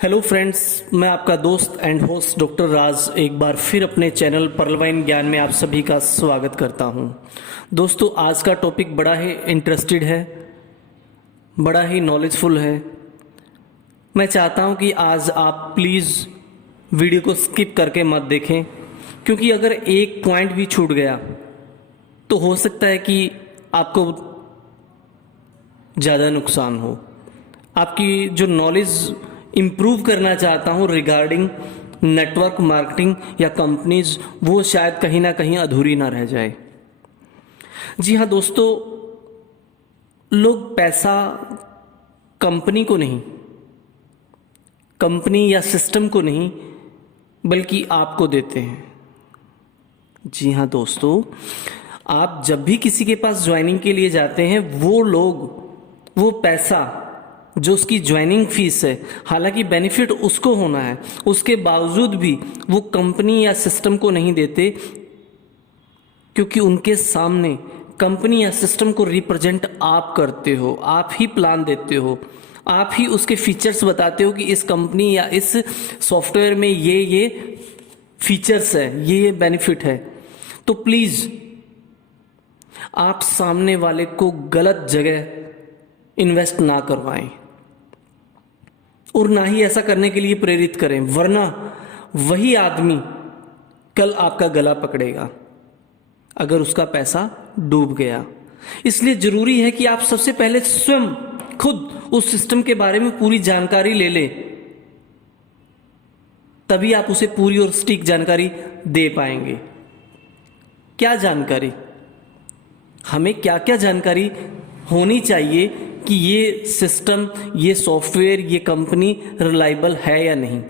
Hello friends, मैं आपका दोस्त एंड होस्ट डॉक्टर राज एक बार फिर अपने चैनल पर्लवाइन ज्ञान में आप सभी का स्वागत करता हूं। दोस्तों, आज का टॉपिक बड़ा ही इंटरेस्टेड है, बड़ा ही नॉलेजफुल है। मैं चाहता हूं कि आज आप प्लीज़ वीडियो को स्किप करके मत देखें, क्योंकि अगर एक पॉइंट भी छूट गया तो हो सकता है कि आपको ज़्यादा नुकसान हो। आपकी जो नॉलेज इम्प्रूव करना चाहता हूँ रिगार्डिंग नेटवर्क मार्केटिंग या कंपनीज, वो शायद कहीं ना कहीं अधूरी ना रह जाए। जी हाँ दोस्तों, लोग पैसा कंपनी को नहीं, कंपनी या सिस्टम को नहीं, बल्कि आपको देते हैं। जी हाँ दोस्तों, आप जब भी किसी के पास ज्वाइनिंग के लिए जाते हैं, वो लोग वो पैसा जो उसकी ज्वाइनिंग फीस है, हालांकि बेनिफिट उसको होना है, उसके बावजूद भी वो कंपनी या सिस्टम को नहीं देते, क्योंकि उनके सामने कंपनी या सिस्टम को रिप्रेजेंट आप करते हो। आप ही प्लान देते हो, आप ही उसके फीचर्स बताते हो कि इस कंपनी या इस सॉफ्टवेयर में ये फीचर्स है, ये बेनिफिट है। तो प्लीज आप सामने वाले को गलत जगह इन्वेस्ट ना करवाएं और ना ही ऐसा करने के लिए प्रेरित करें, वरना वही आदमी कल आपका गला पकड़ेगा अगर उसका पैसा डूब गया। इसलिए जरूरी है कि आप सबसे पहले स्वयं खुद उस सिस्टम के बारे में पूरी जानकारी ले लें, तभी आप उसे पूरी और सटीक जानकारी दे पाएंगे। क्या जानकारी, हमें क्या क्या जानकारी होनी चाहिए कि ये सिस्टम, ये सॉफ्टवेयर, ये कंपनी रिलायबल है या नहीं।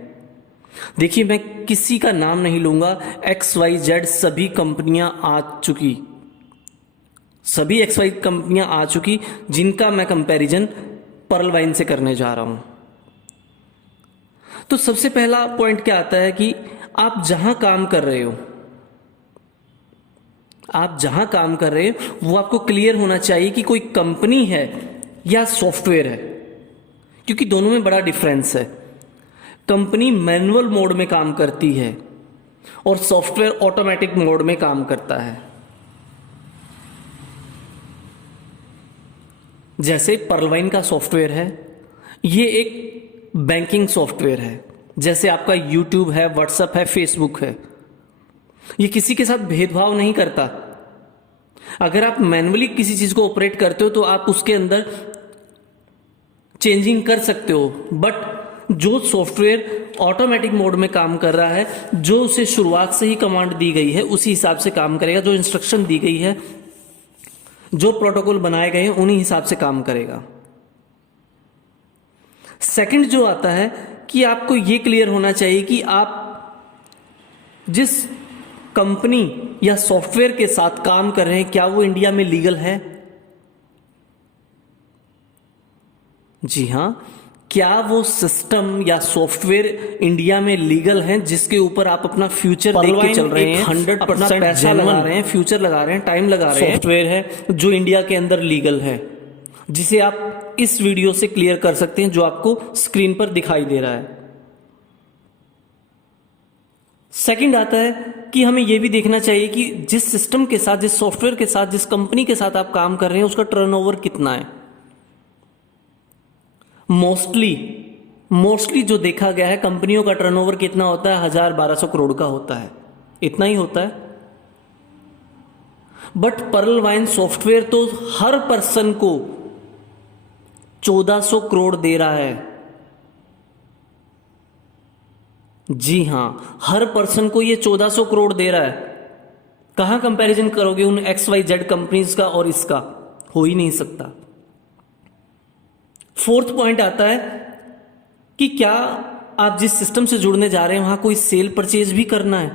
देखिए, मैं किसी का नाम नहीं लूंगा, XYZ सभी कंपनियां आ चुकी, सभी XY कंपनियां आ चुकी जिनका मैं कंपैरिजन पर्लवाइन से करने जा रहा हूं। तो सबसे पहला पॉइंट क्या आता है कि आप जहां काम कर रहे हो, आप जहां काम कर रहे हो वो आपको क्लियर होना चाहिए कि कोई कंपनी है या सॉफ्टवेयर है, क्योंकि दोनों में बड़ा डिफरेंस है। कंपनी मैनुअल मोड में काम करती है और सॉफ्टवेयर ऑटोमेटिक मोड में काम करता है। जैसे पर्लवाइन का सॉफ्टवेयर है, ये एक बैंकिंग सॉफ्टवेयर है। जैसे आपका यूट्यूब है, व्हाट्सएप है, फेसबुक है, ये किसी के साथ भेदभाव नहीं करता। अगर आप मैनुअली किसी चीज को ऑपरेट करते हो तो आप उसके अंदर चेंजिंग कर सकते हो, बट जो सॉफ्टवेयर ऑटोमेटिक मोड में काम कर रहा है, जो उसे शुरुआत से ही कमांड दी गई है उसी हिसाब से काम करेगा, जो इंस्ट्रक्शन दी गई है, जो प्रोटोकॉल बनाए गए हैं उन्हीं हिसाब से काम करेगा। सेकंड जो आता है कि आपको यह क्लियर होना चाहिए कि आप जिस कंपनी या सॉफ्टवेयर के साथ काम कर रहे हैं, क्या वो इंडिया में लीगल है। जी हां, क्या वो सिस्टम या सॉफ्टवेयर इंडिया में लीगल है जिसके ऊपर आप अपना फ्यूचर देख के चल रहे हैं, 100% पैसा लगा रहे हैं, फ्यूचर लगा रहे हैं, टाइम लगा रहे हैं। सॉफ्टवेयर है जो इंडिया के अंदर लीगल है, जिसे आप इस वीडियो से क्लियर कर सकते हैं, जो आपको स्क्रीन पर दिखाई दे रहा है। सेकंड आता है कि हमें यह भी देखना चाहिए कि जिस सिस्टम के साथ, जिस सॉफ्टवेयर के साथ, जिस कंपनी के साथ आप काम कर रहे हैं, उसका टर्नओवर कितना है। मोस्टली जो देखा गया है, कंपनियों का टर्नओवर कितना होता है, 1000-1200 करोड़ का होता है, इतना ही होता है। बट पर्लवाइन सॉफ्टवेयर तो हर पर्सन को 1400 करोड़ दे रहा है। जी हां, हर पर्सन को ये 1400 करोड़ दे रहा है। कहां कंपैरिजन करोगे उन XYZ कंपनीज का और इसका, हो ही नहीं सकता। फोर्थ पॉइंट आता है कि क्या आप जिस सिस्टम से जुड़ने जा रहे हैं वहां कोई सेल परचेज भी करना है,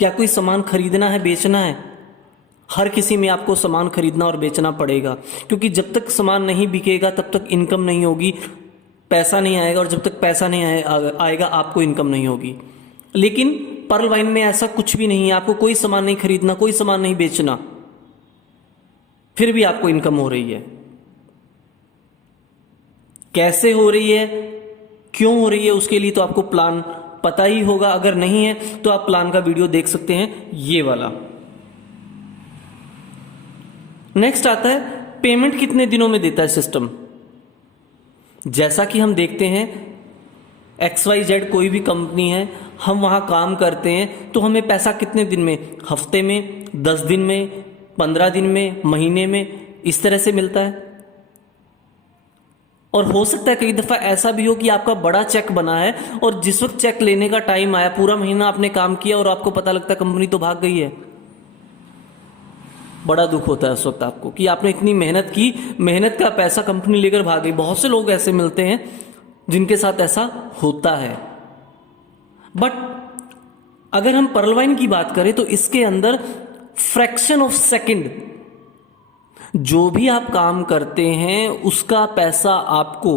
क्या कोई सामान खरीदना है, बेचना है। हर किसी में आपको सामान खरीदना और बेचना पड़ेगा, क्योंकि जब तक सामान नहीं बिकेगा तब तक इनकम नहीं होगी, पैसा नहीं आएगा, और जब तक पैसा नहीं आएगा आपको इनकम नहीं होगी। लेकिन पर्लवाइन में ऐसा कुछ भी नहीं है, आपको कोई सामान नहीं खरीदना, कोई सामान नहीं बेचना, फिर भी आपको इनकम हो रही है। कैसे हो रही है क्यों हो रही है उसके लिए तो आपको प्लान पता ही होगा, अगर नहीं है तो आप प्लान का वीडियो देख सकते हैं, ये वाला। नेक्स्ट आता है पेमेंट कितने दिनों में देता है सिस्टम। जैसा कि हम देखते हैं XYZ कोई भी कंपनी है, हम वहां काम करते हैं तो हमें पैसा कितने दिन में, हफ्ते में, 10 दिन में, 15 दिन में, महीने में, इस तरह से मिलता है। और हो सकता है कई दफा ऐसा भी हो कि आपका बड़ा चेक बना है और जिस वक्त चेक लेने का टाइम आया, पूरा महीना आपने काम किया और आपको पता लगता है कंपनी तो भाग गई है। बड़ा दुख होता है उस वक्त आपको कि आपने इतनी मेहनत की, मेहनत का पैसा कंपनी लेकर भाग गई। बहुत से लोग ऐसे मिलते हैं जिनके साथ ऐसा होता है। बट अगर हम पर्ल वाइन की बात करें तो इसके अंदर फ्रैक्शन ऑफ सेकंड, जो भी आप काम करते हैं उसका पैसा आपको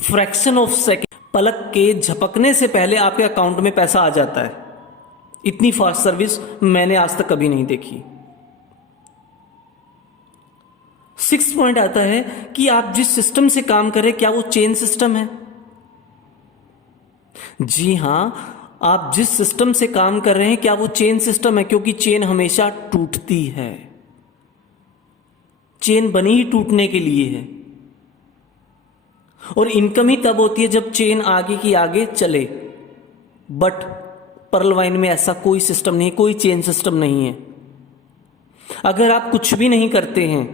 फ्रैक्शन ऑफ सेकंड, पलक के झपकने से पहले आपके अकाउंट में पैसा आ जाता है। इतनी फास्ट सर्विस मैंने आज तक कभी नहीं देखी। 6 पॉइंट आता है कि आप जिस सिस्टम से काम कर रहे हैं क्या वो चेन सिस्टम है। जी हां, आप जिस सिस्टम से काम कर रहे हैं क्या वो चेन सिस्टम है, क्योंकि चेन हमेशा टूटती है। चेन बनी ही टूटने के लिए है और इनकम ही तब होती है जब चेन आगे की आगे चले। बट पर्ल वाइन में ऐसा कोई सिस्टम नहीं, कोई चेन सिस्टम नहीं है। अगर आप कुछ भी नहीं करते हैं,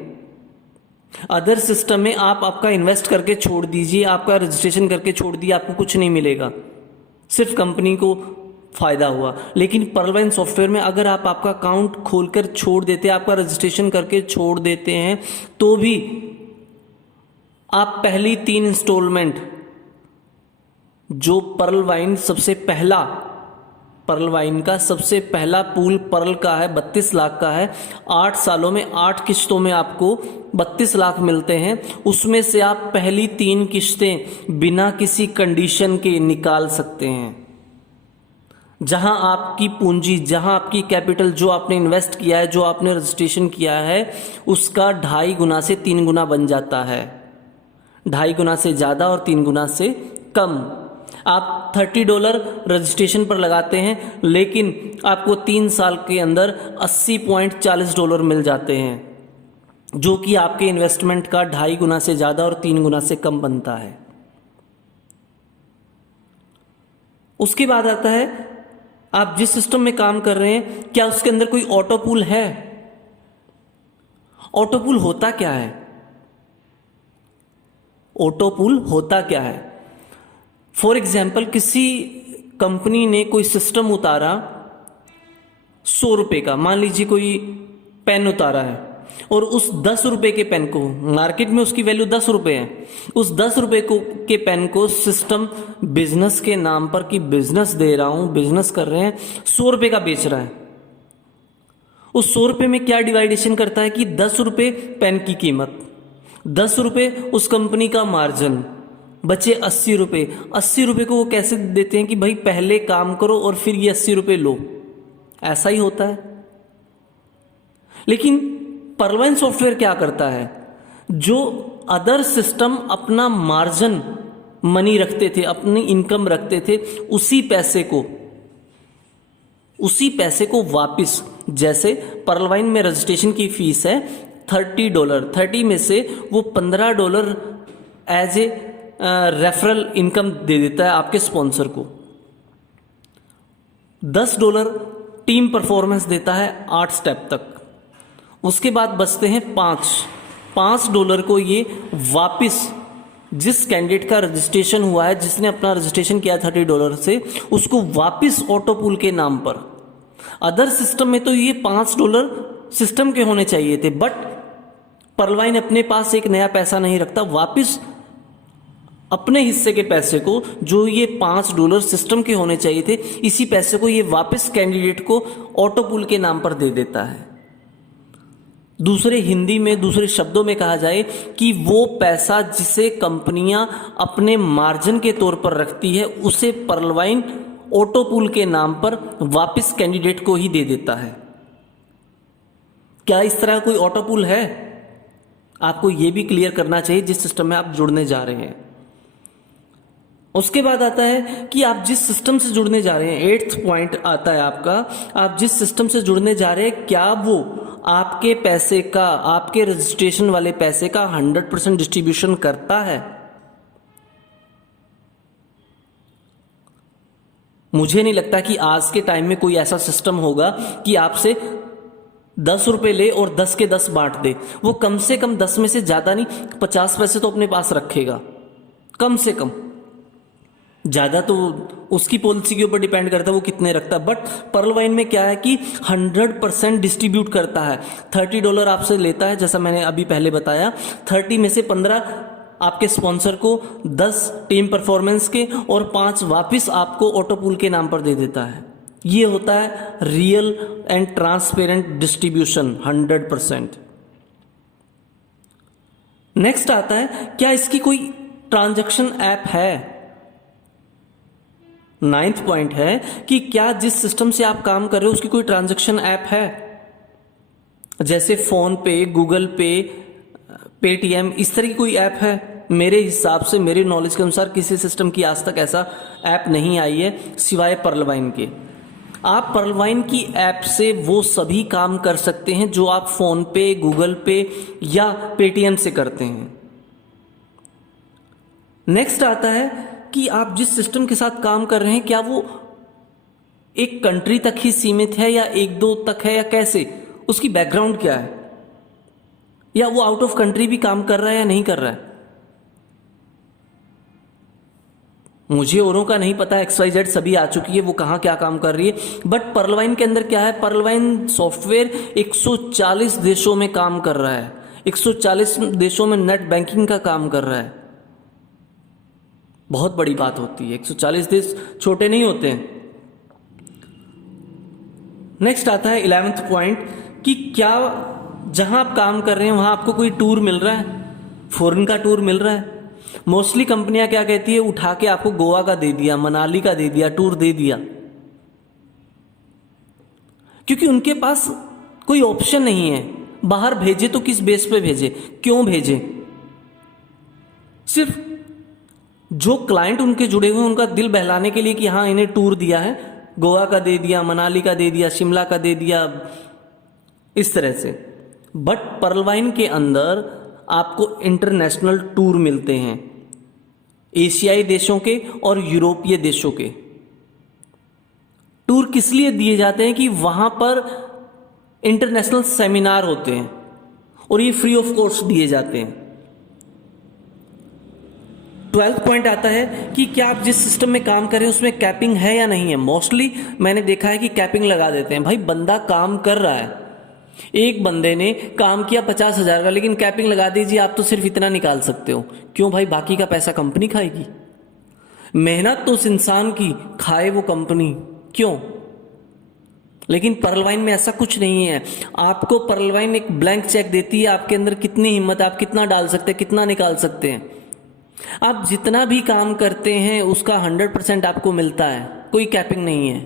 अदर सिस्टम में आप आपका इन्वेस्ट करके छोड़ दीजिए, आपका रजिस्ट्रेशन करके छोड़ दिए, आपको कुछ नहीं मिलेगा, सिर्फ कंपनी को फायदा हुआ। लेकिन पर्ल वाइन सॉफ्टवेयर में अगर आप आपका अकाउंट खोलकर छोड़ देते हैं, आपका रजिस्ट्रेशन करके छोड़ देते हैं, तो भी आप पहली 3 इंस्टॉलमेंट, जो पर्ल वाइन पर्ल वाइन का सबसे पहला पूल पर्ल का है, 32 लाख का है। 8 सालों में 8 किश्तों में आपको 32 लाख मिलते हैं। उसमें से आप पहली 3 किश्तें बिना किसी कंडीशन के निकाल सकते हैं। जहां आपकी पूंजी, जहां आपकी कैपिटल, जो आपने इन्वेस्ट किया है, जो आपने रजिस्ट्रेशन किया है, उसका 2.5 गुना से 3 गुना बन जाता है। 2.5 गुना से ज्यादा और 3 गुना से कम। आप $30 रजिस्ट्रेशन पर लगाते हैं, लेकिन आपको 3 साल के अंदर $80.40 मिल जाते हैं, जो कि आपके इन्वेस्टमेंट का 2.5 गुना से ज्यादा और 3 गुना से कम बनता है। उसके बाद आता है आप जिस सिस्टम में काम कर रहे हैं क्या उसके अंदर कोई ऑटो पूल है। ऑटो पूल होता क्या है? ऑटो पूल होता क्या है? फॉर एग्जाम्पल, किसी कंपनी ने कोई सिस्टम उतारा 100 रुपए का, मान लीजिए कोई पेन उतारा है, और उस 10 रुपए के पेन को, मार्केट में उसकी वैल्यू 10 रुपए है, उस 10 रुपए के पेन को सिस्टम बिजनेस के नाम पर, कि बिजनेस दे रहा हूं, बिजनेस कर रहे हैं, 100 रुपए का बेच रहा है। उस 100 रुपए में क्या डिवाइडेशन करता है कि 10 रुपए पेन की कीमत, 10 रुपए उस कंपनी का मार्जिन, बचे 80 रुपए। 80 रुपए को वो कैसे देते हैं कि भाई पहले काम करो और फिर ये 80 रुपए लो। ऐसा ही होता है। लेकिन पर्ल वाइन सॉफ्टवेयर क्या करता है? जो अदर सिस्टम अपना मार्जिन मनी रखते थे, अपनी इनकम रखते थे, उसी पैसे को वापस, जैसे पर्ल वाइन में रजिस्ट्रेशन की फीस है $30, 30 में से वो $15 एज ए रेफरल इनकम दे देता है आपके स्पॉन्सर को। $10 टीम परफॉर्मेंस देता है 8 स्टेप तक। उसके बाद बचते हैं $5 को ये वापिस जिस कैंडिडेट का रजिस्ट्रेशन हुआ है, जिसने अपना रजिस्ट्रेशन किया $30 से, उसको वापिस ऑटो पूल के नाम पर। अदर सिस्टम में तो ये $5 सिस्टम के होने चाहिए थे, बट पर्ल वाइन अपने पास एक नया पैसा नहीं रखता, वापिस अपने हिस्से के पैसे को, जो ये $5 सिस्टम के होने चाहिए थे, इसी पैसे को ये वापस कैंडिडेट को ऑटो पूल के नाम पर दे देता है। दूसरे शब्दों में कहा जाए कि वो पैसा जिसे कंपनियां अपने मार्जिन के तौर पर रखती है, उसे पर्ल वाइन ऑटो पूल के नाम पर वापस कैंडिडेट को ही दे देता है। क्या इस तरह कोई ऑटो पूल है? आपको यह भी क्लियर करना चाहिए जिस सिस्टम में आप जुड़ने जा रहे हैं। उसके बाद आता है कि आप जिस सिस्टम से जुड़ने जा रहे हैं, 8th पॉइंट आता है आपका, आप जिस सिस्टम से जुड़ने जा रहे हैं क्या वो आपके पैसे का, आपके रजिस्ट्रेशन वाले पैसे का 100% डिस्ट्रीब्यूशन करता है। मुझे नहीं लगता कि आज के टाइम में कोई ऐसा सिस्टम होगा कि आपसे 10 रुपए ले और 10 के 10 बांट दे। वो कम से कम 10 में से ज्यादा नहीं, 50 पैसे तो अपने पास रखेगा कम से कम। ज्यादा तो उसकी पॉलिसी के ऊपर डिपेंड करता है वो कितने रखता है। बट पर्ल वाइन में क्या है कि 100% डिस्ट्रीब्यूट करता है। $30 आपसे लेता है, जैसा मैंने अभी पहले बताया। 30 में से 15 आपके स्पॉन्सर को, 10 टीम परफॉर्मेंस के और 5 वापिस आपको ऑटोपूल के नाम पर दे देता है। ये होता है real and transparent distribution 100%। Next आता है क्या इसकी कोई ट्रांजैक्शन ऐप है। 9th पॉइंट है कि क्या जिस सिस्टम से आप काम कर रहे हो उसकी कोई ट्रांजैक्शन ऐप है, जैसे फोन पे, गूगल पे, पेटीएम, इस तरह की कोई ऐप है। मेरे हिसाब से, मेरे नॉलेज के अनुसार किसी सिस्टम की आज तक ऐसा ऐप नहीं आई है सिवाय पर्ल वाइन के। आप पर्ल वाइन की ऐप से वो सभी काम कर सकते हैं जो आप फोन पे, गूगल पे या पेटीएम से करते हैं। नेक्स्ट आता है कि आप जिस सिस्टम के साथ काम कर रहे हैं क्या वो एक कंट्री तक ही सीमित है या 1-2 तक है, या कैसे, उसकी बैकग्राउंड क्या है, या वो आउट ऑफ कंट्री भी काम कर रहा है या नहीं कर रहा है। मुझे औरों का नहीं पता, XYZ सभी आ चुकी है, वो कहां क्या काम कर रही है। बट पर्ल वाइन के अंदर क्या है, पर्ल वाइन सॉफ्टवेयर 140 देशों में काम कर रहा है, 140 देशों में नेट बैंकिंग का काम कर रहा है। बहुत बड़ी बात होती है, 140 देश छोटे नहीं होते हैं। नेक्स्ट आता है 11th पॉइंट कि क्या जहां आप काम कर रहे हैं वहां आपको कोई टूर मिल रहा है, फॉरेन का टूर मिल रहा है। मोस्टली कंपनियां क्या कहती है, उठा के आपको गोवा का दे दिया, मनाली का दे दिया, टूर दे दिया, क्योंकि उनके पास कोई ऑप्शन नहीं है। बाहर भेजे तो किस बेस पे भेजे, क्यों भेजे। सिर्फ जो क्लाइंट उनके जुड़े हुए हैं उनका दिल बहलाने के लिए कि हाँ इन्हें टूर दिया है, गोवा का दे दिया, मनाली का दे दिया, शिमला का दे दिया, इस तरह से। बट पर्ल वाइन के अंदर आपको इंटरनेशनल टूर मिलते हैं, एशियाई देशों के और यूरोपीय देशों के। टूर किस लिए दिए जाते हैं कि वहां पर इंटरनेशनल सेमिनार होते हैं और ये फ्री ऑफ कॉस्ट दिए जाते हैं। 12th पॉइंट आता है कि क्या आप जिस सिस्टम में काम करें उसमें कैपिंग है या नहीं है। मोस्टली मैंने देखा है कि कैपिंग लगा देते हैं। भाई बंदा काम कर रहा है, एक बंदे ने काम किया 50,000 का, लेकिन कैपिंग लगा दीजिए आप तो सिर्फ इतना निकाल सकते हो। क्यों भाई, बाकी का पैसा कंपनी खाएगी। मेहनत तो उस इंसान की, खाए वो कंपनी, क्यों। लेकिन पर्ल वाइन में ऐसा कुछ नहीं है। आपको पर्ल वाइन एक ब्लैंक चेक देती है, आपके अंदर कितनी हिम्मत है, आप कितना डाल सकते हैं, कितना निकाल सकते हैं। आप जितना भी काम करते हैं उसका 100% आपको मिलता है, कोई कैपिंग नहीं है,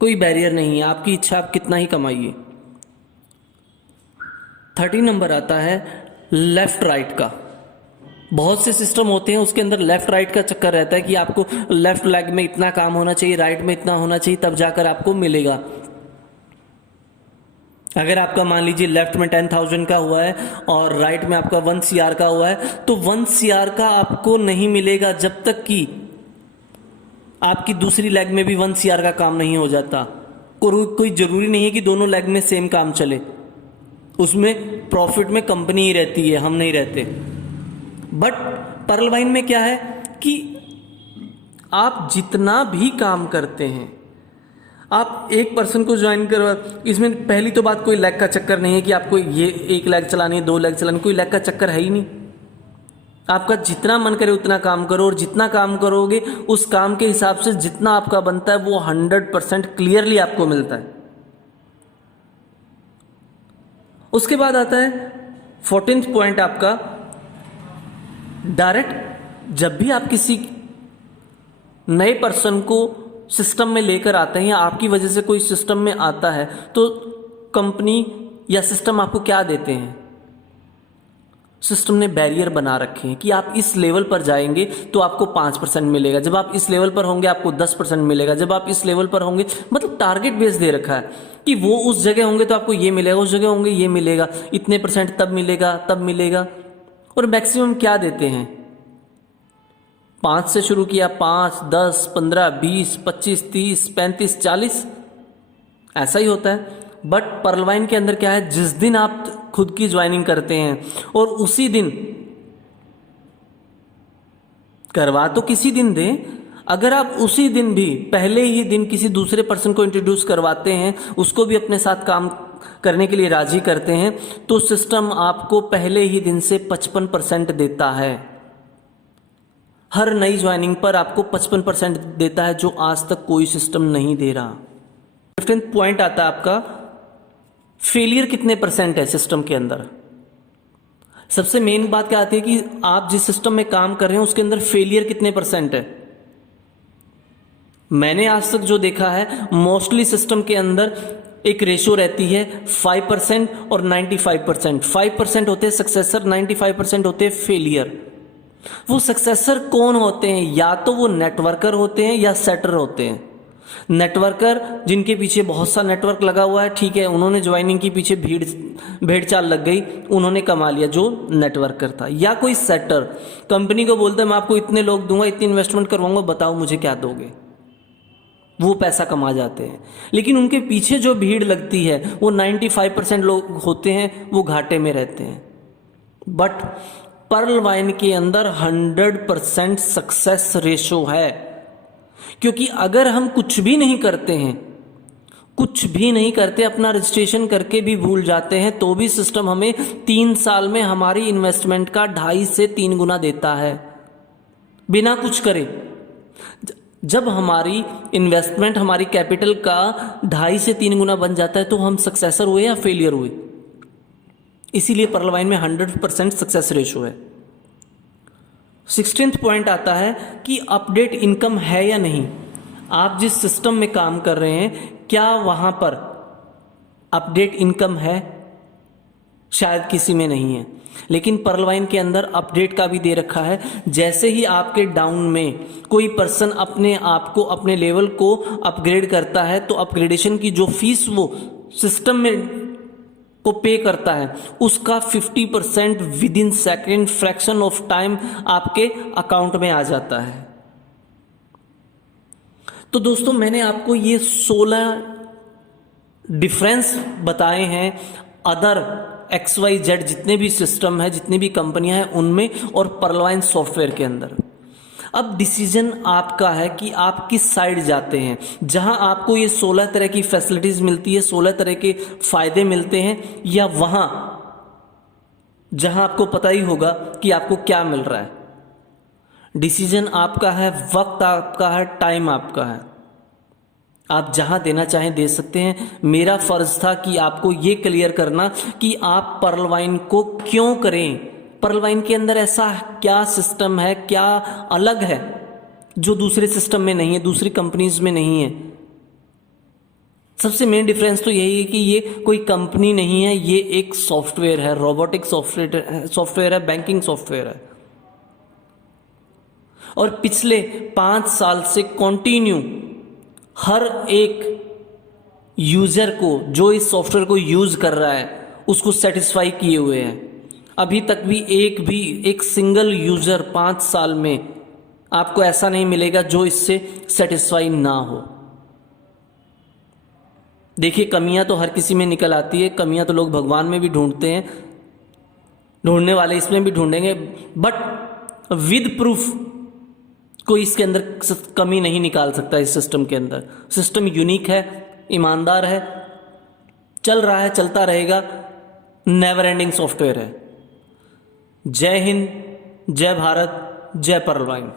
कोई बैरियर नहीं है, आपकी इच्छा आप कितना ही कमाइए। 30 नंबर आता है लेफ्ट राइट का। बहुत से सिस्टम होते हैं उसके अंदर लेफ्ट राइट का चक्कर रहता है कि आपको लेफ्ट लेग में इतना काम होना चाहिए, राइट में इतना होना चाहिए, तब जाकर आपको मिलेगा। अगर आपका मान लीजिए लेफ्ट में 10,000 का हुआ है और राइट में आपका 1 CR का हुआ है, तो 1 CR का आपको नहीं मिलेगा जब तक कि आपकी दूसरी लेग में भी 1 CR का काम नहीं हो जाता। कोई जरूरी नहीं है कि दोनों लेग में सेम काम चले, उसमें प्रॉफिट में कंपनी ही रहती है, हम नहीं रहते। बट पर्ल वाइन में क्या है कि आप जितना भी काम करते हैं, आप एक पर्सन को ज्वाइन करवा, इसमें पहली तो बात कोई लेग का चक्कर नहीं है कि आपको ये 1 लेग चलानी है, 2 लेग चलानी, कोई लेग का चक्कर है ही नहीं। आपका जितना मन करे उतना काम करो, और जितना काम करोगे उस काम के हिसाब से जितना आपका बनता है वो 100% क्लियरली आपको मिलता है। उसके बाद आता है 14th पॉइंट आपका डायरेक्ट। जब भी आप किसी नए पर्सन को सिस्टम में लेकर आते हैं या आपकी वजह से कोई सिस्टम में आता है, तो कंपनी या सिस्टम आपको क्या देते हैं, सिस्टम ने बैरियर बना रखे हैं कि आप इस लेवल पर जाएंगे तो आपको 5% मिलेगा, जब आप इस लेवल पर होंगे आपको 10% मिलेगा, जब आप इस लेवल पर होंगे, मतलब टारगेट बेस दे रखा है कि वो उस जगह होंगे तो आपको ये मिलेगा, उस जगह होंगे ये मिलेगा, इतने % तब मिलेगा तब मिलेगा। और मैक्सिमम क्या देते हैं, 5 से शुरू किया, 5, 10, 15, 20, 25, 30, 35, 40, ऐसा ही होता है। बट पर्लवाइन के अंदर क्या है, जिस दिन आप खुद की ज्वाइनिंग करते हैं और उसी दिन करवा तो किसी दिन दें, अगर आप उसी दिन भी पहले ही दिन किसी दूसरे पर्सन को इंट्रोड्यूस करवाते हैं, उसको भी अपने साथ काम करने के लिए राजी करते हैं, तो सिस्टम आपको पहले ही दिन से 55% देता है। हर नई ज्वाइनिंग पर आपको 55% देता है, जो आज तक कोई सिस्टम नहीं दे रहा। 15th पॉइंट आता है आपका, फेलियर कितने % है सिस्टम के अंदर। सबसे मेन बात क्या आती है कि आप जिस सिस्टम में काम कर रहे हैं उसके अंदर फेलियर कितने % है। मैंने आज तक जो देखा है, मोस्टली सिस्टम के अंदर एक रेशियो रहती है 5% और 95%। 5% होते हैं सक्सेसर, 95% होते हैं फेलियर। वो सक्सेसर कौन होते हैं, या तो वो नेटवर्कर होते हैं या सेटर होते हैं। नेटवर्कर जिनके पीछे बहुत सा नेटवर्क लगा हुआ है, ठीक है, उन्होंने ज्वाइनिंग की पीछे भेड़ चाल लग गई, उन्होंने कमा लिया जो नेटवर्कर था। या कोई सेटर कंपनी को बोलता है मैं आपको इतने लोग दूंगा, इतनी इन्वेस्टमेंट करवाऊंगा, बताओ मुझे क्या दोगे, वो पैसा कमा जाते हैं। लेकिन उनके पीछे जो भीड़ लगती है वो 95% लोग होते हैं, वो घाटे में रहते हैं। बट पर्ल वाइन के अंदर 100% सक्सेस रेशो है, क्योंकि अगर हम कुछ भी नहीं करते हैं, कुछ भी नहीं करते, अपना रजिस्ट्रेशन करके भी भूल जाते हैं, तो भी सिस्टम हमें 3 साल में हमारी इन्वेस्टमेंट का 2.5 से 3 गुना देता है, बिना कुछ करे। जब हमारी इन्वेस्टमेंट हमारी कैपिटल का 2.5 से 3 गुना बन जाता है, तो हम सक्सेसर हुए या फेलियर हुए। इसीलिए पर्ल वाइन में 100% सक्सेस रेशो है। 16th पॉइंट आता है कि अपडेट इनकम है या नहीं। आप जिस सिस्टम में काम कर रहे हैं, क्या वहां पर अपडेट इनकम है? शायद किसी में नहीं है, लेकिन पर्ल वाइन के अंदर अपडेट का भी दे रखा है। जैसे ही आपके डाउन में कोई पर्सन अपने आप को, अपने लेवल को अपग्रेड करता है, तो अपग्रेडेशन की जो फीस वो सिस्टम में को पे करता है, उसका 50% with in second, fraction of time आपके अकाउंट में आ जाता है। तो दोस्तों, मैंने आपको ये 16 डिफरेंस बताए हैं अदर XYZ जितने भी सिस्टम है, जितनी भी कंपनियां हैं उनमें, और पर्ल वाइन सॉफ्टवेयर के अंदर। अब डिसीजन आपका है कि आप किस साइड जाते हैं। जहां आपको ये 16 तरह की फैसिलिटीज मिलती है, 16 तरह के फायदे मिलते हैं, या वहां जहां आपको पता ही होगा कि आपको क्या मिल रहा है। डिसीजन आपका है, वक्त आपका है, टाइम आपका है। आप जहां देना चाहें दे सकते हैं। मेरा फर्ज था कि आपको ये क्लियर करना कि आप पर्ल वाइन को क्यों करें। पर्ल वाइन के अंदर ऐसा क्या सिस्टम है, क्या अलग है जो दूसरे सिस्टम में नहीं है, दूसरी कंपनीज में नहीं है। सबसे मेन डिफरेंस तो यही है कि ये कोई कंपनी नहीं है, ये एक सॉफ्टवेयर है, रोबोटिक सॉफ्टवेयर है, बैंकिंग सॉफ्टवेयर है। और पिछले 5 साल से कंटिन्यू हर एक यूजर को, जो इस सॉफ्टवेयर को यूज कर रहा है, उसको सेटिस्फाई किए हुए हैं। अभी तक भी एक सिंगल यूजर 5 साल में आपको ऐसा नहीं मिलेगा जो इससे सेटिस्फाई ना हो। देखिए, कमियां तो हर किसी में निकल आती है, कमियां तो लोग भगवान में भी ढूंढते हैं, ढूंढने वाले इसमें भी ढूंढेंगे, बट विद प्रूफ कोई इसके अंदर कमी नहीं निकाल सकता। इस सिस्टम के अंदर सिस्टम यूनिक है, ईमानदार है, चल रहा है, चलता रहेगा, नेवर एंडिंग सॉफ्टवेयर है। जय हिंद, जय भारत, जय पर्ल वाइन।